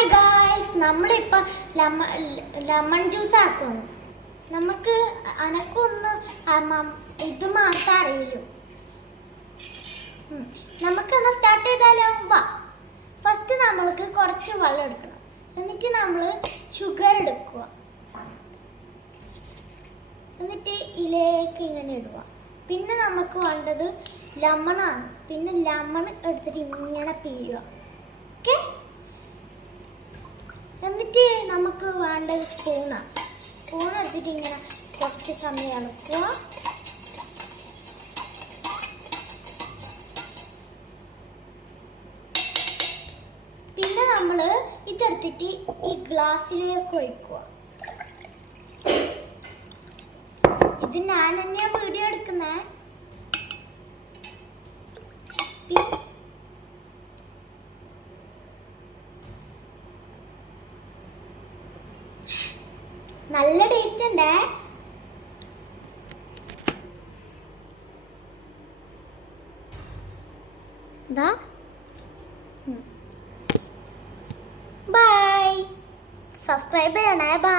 Hi guys, നമ്മളിപ്പോൾ lemon juice ആക്കുന്നു. നമുക്ക് അനക്കൊന്ന് ഇത് മാത്രമേ അറിയുള്ളൂ. നമുക്കൊന്ന് സ്റ്റാർട്ട് ചെയ്താലോ? വാ. ഫസ്റ്റ് നമ്മൾക്ക് കുറച്ച് വെള്ളം എടുക്കണം. എന്നിട്ട് നമ്മൾ ഷുഗർ എടുക്കുക. എന്നിട്ട് ഇതിലേക്ക് ഇങ്ങനെ ഇടുക. പിന്നെ നമുക്ക് വേണ്ടത് ലെമണാണ്. പിന്നെ ലെമൺ എടുത്തിട്ട് ഇങ്ങനെ പിഴിയുക. ഓക്കെ. എന്നിട്ട് നമുക്ക് വേണ്ടത് സ്പൂണാണ്. സ്പൂൺ എടുത്തിട്ട് ഇങ്ങനെ കുറച്ച് സമയം ഇളക്കുക. പിന്നെ നമ്മൾ ഇതെടുത്തിട്ട് ഈ ഗ്ലാസ്സിലേക്ക് ഒഴിക്കുക. ഇത് ഞാൻ തന്നെയാണ് വീഡിയോ എടുക്കുന്നേ. നല്ല ടേസ്റ്റ് ഉണ്ടേ. ബൈ. സബ്സ്ക്രൈബ് ചെയ്യണേ. ബൈ.